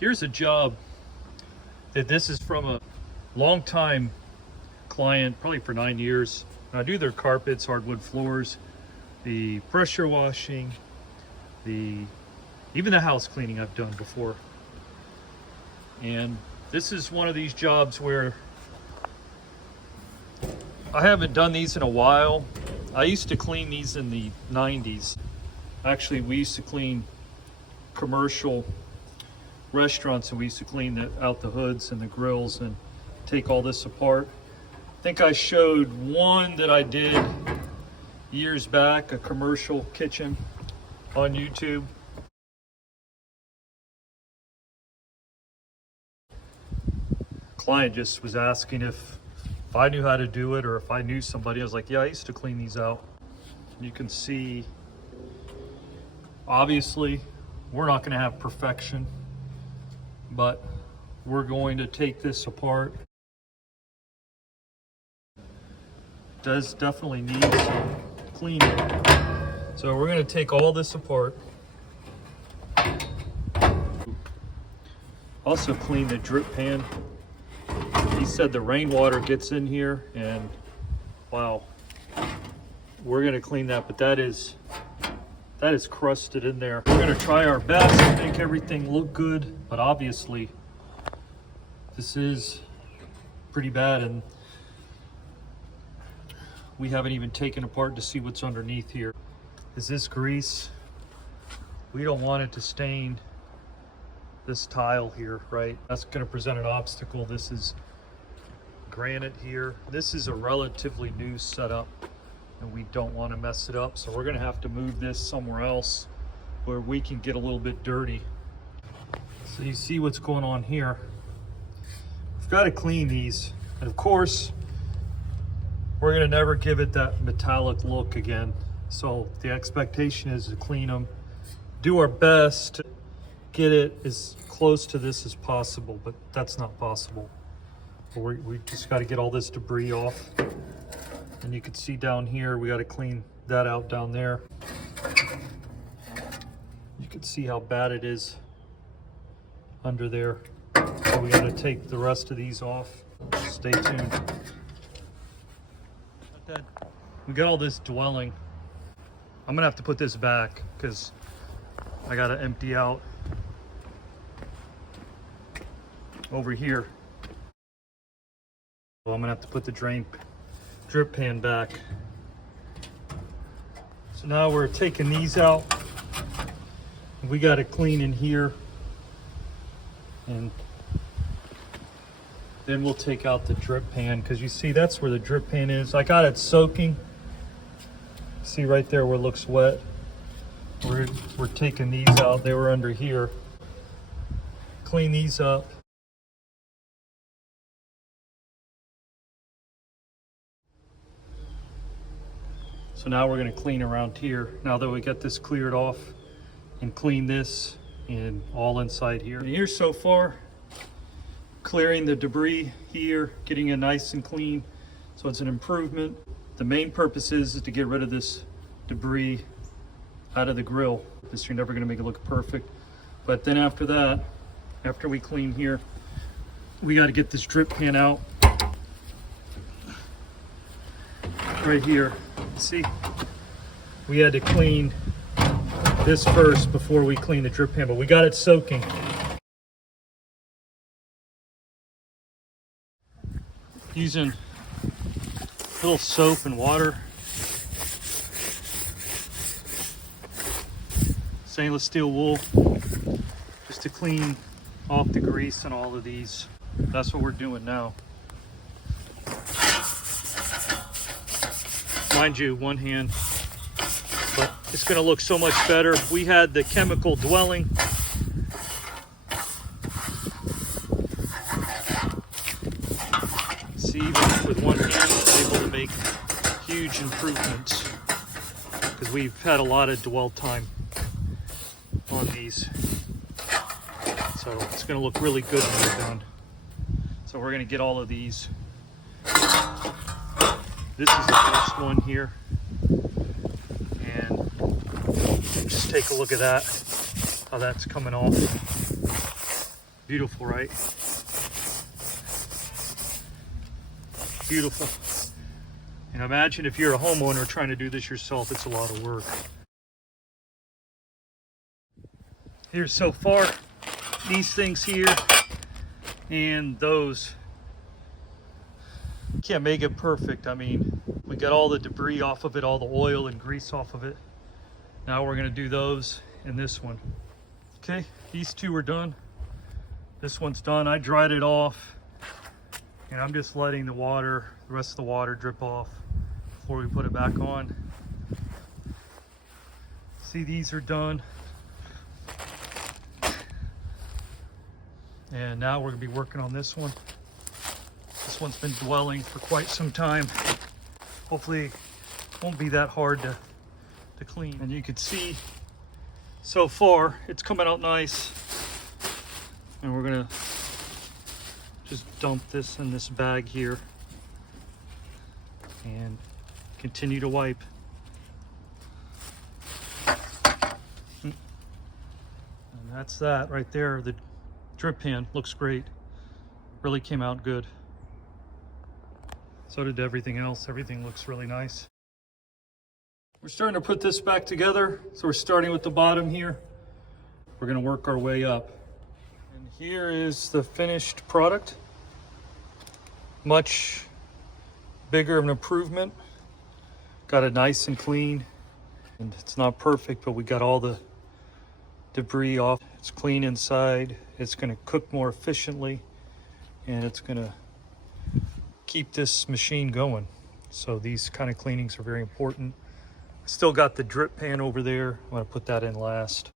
Here's a job that this is from a long-time client, probably for 9 years. I do their carpets, hardwood floors, the pressure washing, even the house cleaning I've done before. And this is one of these jobs where I haven't done these in a while. I used to clean these in the 90s. Actually, we used to clean commercial restaurants, and we used to clean out the hoods and the grills and take all this apart. I think I showed one that I did years back, a commercial kitchen on YouTube. Client just was asking if I knew how to do it or if I knew somebody. I was like, yeah, I used to clean these out. You can see, obviously, we're not going to have perfection, but we're going to take this apart. Does definitely need some cleaning. So we're going to take all this apart. Also clean the drip pan. He said the rainwater gets in here, and wow, we're going to clean that, but that is crusted in there. We're going to try our best to make everything look good, but obviously this is pretty bad, and we haven't even taken apart to see what's underneath here. Is this grease? We don't want it to stain this tile here, right? That's going to present an obstacle. This is granite here. This is a relatively new setup, and we don't want to mess it up, so we're going to have to move this somewhere else where we can get a little bit dirty. So you see what's going on here. We've got to clean these, and of course we're going to never give it that metallic look again, so the expectation is to clean them, do our best to get it as close to this as possible, but that's not possible. But we just got to get all this debris off. And you can see down here, we got to clean that out down there. You can see how bad it is under there. So we got to take the rest of these off. Stay tuned. We got all this dwelling. I'm gonna have to put this back because I got to empty out over here. So I'm gonna have to put the drip pan back. So now we're taking these out. We got to clean in here, and then we'll take out the drip pan, because you see that's where the drip pan is. I got it soaking. See right there where it looks wet. We're taking these out. They were under here. Clean these up. So now we're going to clean around here. Now that we got this cleared off, and clean this and all inside here. And here so far, clearing the debris here, getting it nice and clean. So it's an improvement. The main purpose is to get rid of this debris out of the grill. This, you're never going to make it look perfect. But then after that, after we clean here, we got to get this drip pan out. Right here. See, we had to clean this first before we clean the drip pan, but we got it soaking. Using a little soap and water. Stainless steel wool, just to clean off the grease and all of these. That's what we're doing now. Mind you, one hand, but it's going to look so much better. We had the chemical dwelling. See, even with one hand, we're able to make huge improvements, because we've had a lot of dwell time on these. So it's going to look really good when we're done. So we're going to get all of these. This is the first one here, and just take a look at that, how that's coming off. Beautiful, right? Beautiful. And imagine if you're a homeowner trying to do this yourself, it's a lot of work. Here's so far, these things here and those. Can't make it perfect. I mean, we got all the debris off of it, all the oil and grease off of it. Now we're gonna do those and this one. Okay, these two are done. This one's done. I dried it off and I'm just letting the rest of the water drip off before we put it back on. See, these are done. And now we're gonna be working on this one. This one's been dwelling for quite some time. Hopefully it won't be that hard to clean. And you can see so far it's coming out nice. And we're gonna just dump this in this bag here and continue to wipe. And that's that right there. The drip pan looks great. Really came out good. So did everything else. Everything looks really nice. We're starting to put this back together. So we're starting with the bottom here. We're gonna work our way up. And here is the finished product. Much bigger of an improvement. Got it nice and clean. And it's not perfect, but we got all the debris off. It's clean inside. It's gonna cook more efficiently. And it's gonna keep this machine going. So these kind of cleanings are very important. Still got the drip pan over there. I'm gonna put that in last.